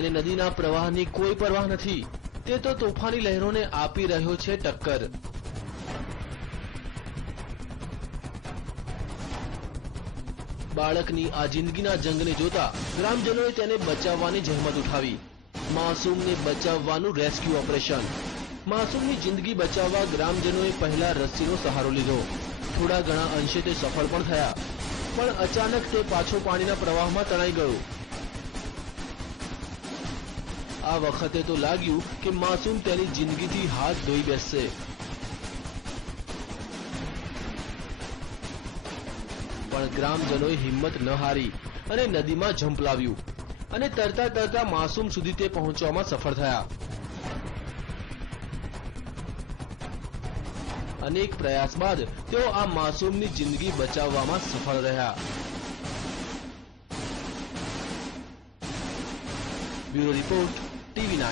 નદીના પ્રવાહની કોઈ પરવાહ નથી, તે તો તોફાની લહેરોને આપી રહ્યો છે ટક્કર। બાળકની આ જિંદગીના જંગને જોતા ગ્રામજનોએ તેને બચાવવાની જહેમત ઉઠાવી। માસૂમને બચાવવાનું રેસ્ક્યુ ઓપરેશન। માસૂમની જિંદગી બચાવવા ગ્રામજનોએ પહેલા રસ્સીનો સહારો લીધો। થોડા ઘણા અંશે તે સફળ પણ થયા, પણ અચાનક તે પાછો પાણીના પ્રવાહમાં તણાઈ ગયો। આ વખતે તો લાગ્યું કે માસૂમ તેની જિંદગીથી હાથ ધોઈ બેસશે, પણ ગ્રામજનોએ હિંમત ન હારી અને નદીમાં ઝંપલાવ્યું અને તરતા તરતા માસૂમ સુધી તે પહોંચવામાં સફળ થયા। અનેક પ્રયાસ બાદ તેઓ આ માસૂમની જિંદગી બચાવવામાં સફળ રહ્યા। Bureau report, TV9।